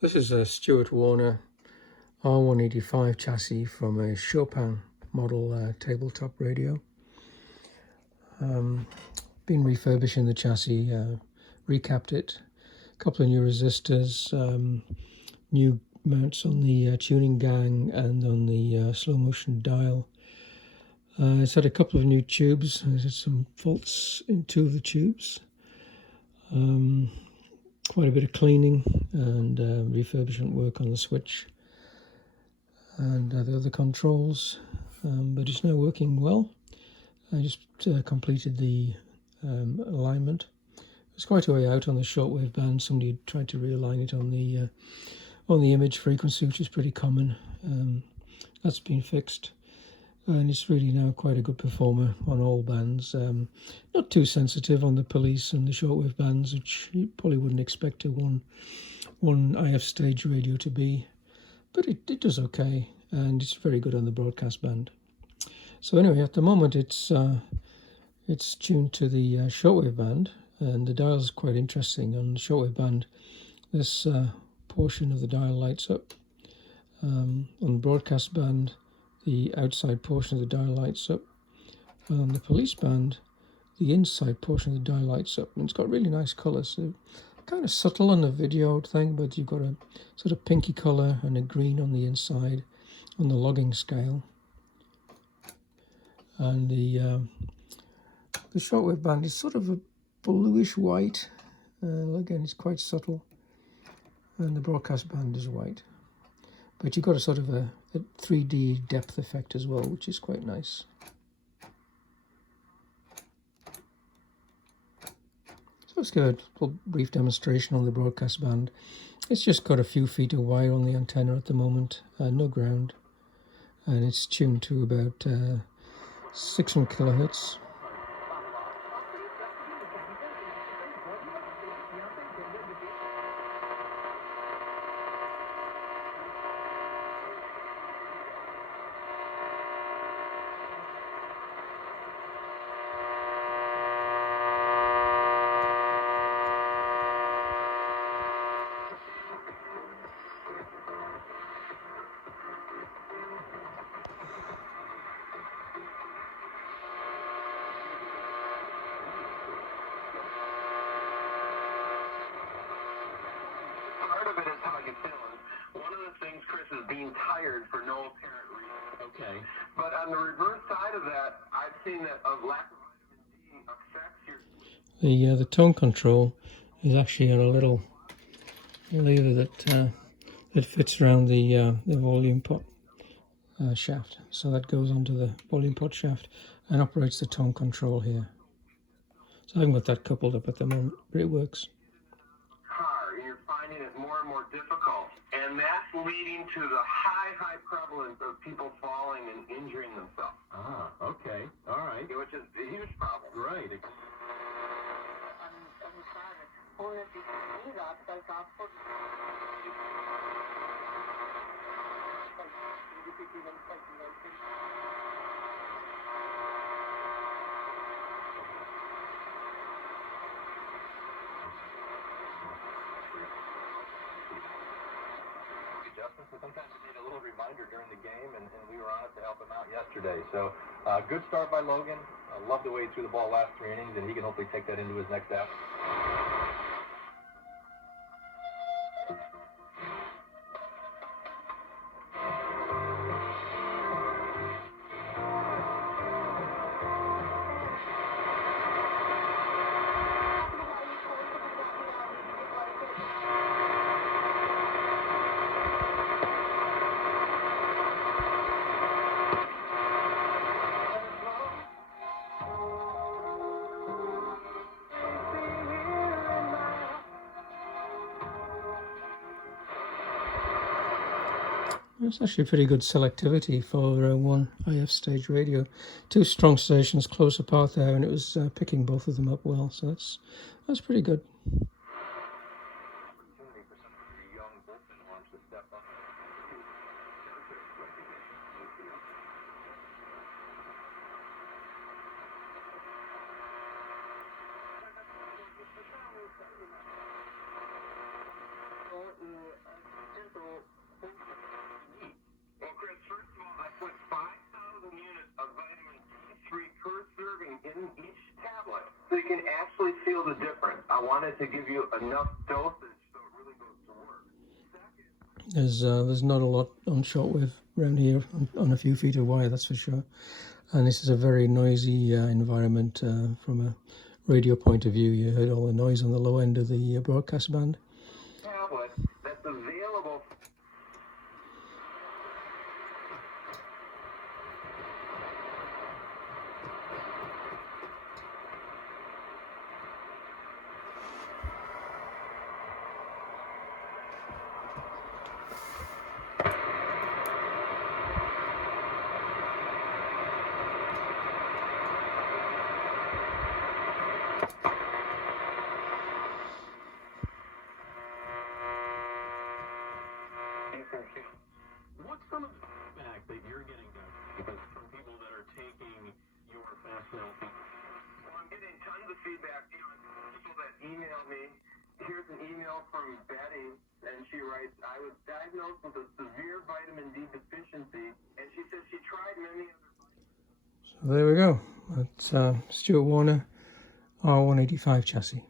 This is a Stewart-Warner R-185 chassis from a Chopin model tabletop radio. Been refurbishing the chassis, recapped it, a couple of new resistors, new mounts on the tuning gang and on the slow motion dial. It's had a couple of new tubes. There's had some faults in two of the tubes. Quite a bit of cleaning and refurbishment work on the switch and the other controls, but it's now working well. I just completed the alignment. It's quite a way out on the shortwave band. Somebody had tried to realign it on the image frequency, which is pretty common. That's been fixed, and it's really now quite a good performer on all bands. Not too sensitive on the police and the shortwave bands, which you probably wouldn't expect a one IF stage radio to be, but it does okay, and it's very good on the broadcast band. So anyway, at the moment it's tuned to the shortwave band, and the dial is quite interesting. On the shortwave band, this portion of the dial lights up. On the broadcast band, the outside portion of the dial lights up. On the police band, the inside portion of the dial lights up. And it's got really nice colours. So kind of subtle on the video thing, but you've got a sort of pinky colour and a green on the inside on the logging scale. And the shortwave band is sort of a bluish white. Again, it's quite subtle. And the broadcast band is white. But you've got a sort of a 3D depth effect as well, which is quite nice. So let's give a little brief demonstration on the broadcast band. It's just got a few feet of wire on the antenna at the moment, no ground. And it's tuned to about 600 kilohertz. How you feeling? One of the things, Chris, is being tired for no apparent reason. Okay. But on the reverse side of that, I've seen that a lack of vitamin D affects your... The tone control is actually on a little lever that fits around the volume pot shaft. So that goes onto the volume pot shaft and operates the tone control here. So I haven't got that coupled up at the moment, but it works. You're finding it more and more difficult, and that's leading to the high prevalence of people falling and injuring themselves. Ah, okay, all right. Which is a huge problem. Right. So sometimes we need a little reminder during the game, and we were on it to help him out yesterday. So good start by Logan. I love the way he threw the ball last 3 innings, and he can hopefully take that into his next out. It's actually pretty good selectivity for one IF stage radio. 2 strong stations close apart there, and it was picking both of them up well. So that's pretty good. the difference. I wanted to give you enough dosage so it really goes to work. There's not a lot on shortwave around here on a few feet of wire, that's for sure. And this is a very noisy environment from a radio point of view. You heard all the noise on the low end of the broadcast band. Tablet that's available. What's some of the feedback that you're getting from people that are taking your fast cell feedback? Well, I'm getting tons of feedback. People that email me. Here's an email from Betty, and she writes, I was diagnosed with a severe vitamin D deficiency, and she says she tried many other vitamins. So there we go. That's Stewart-Warner R-185 chassis.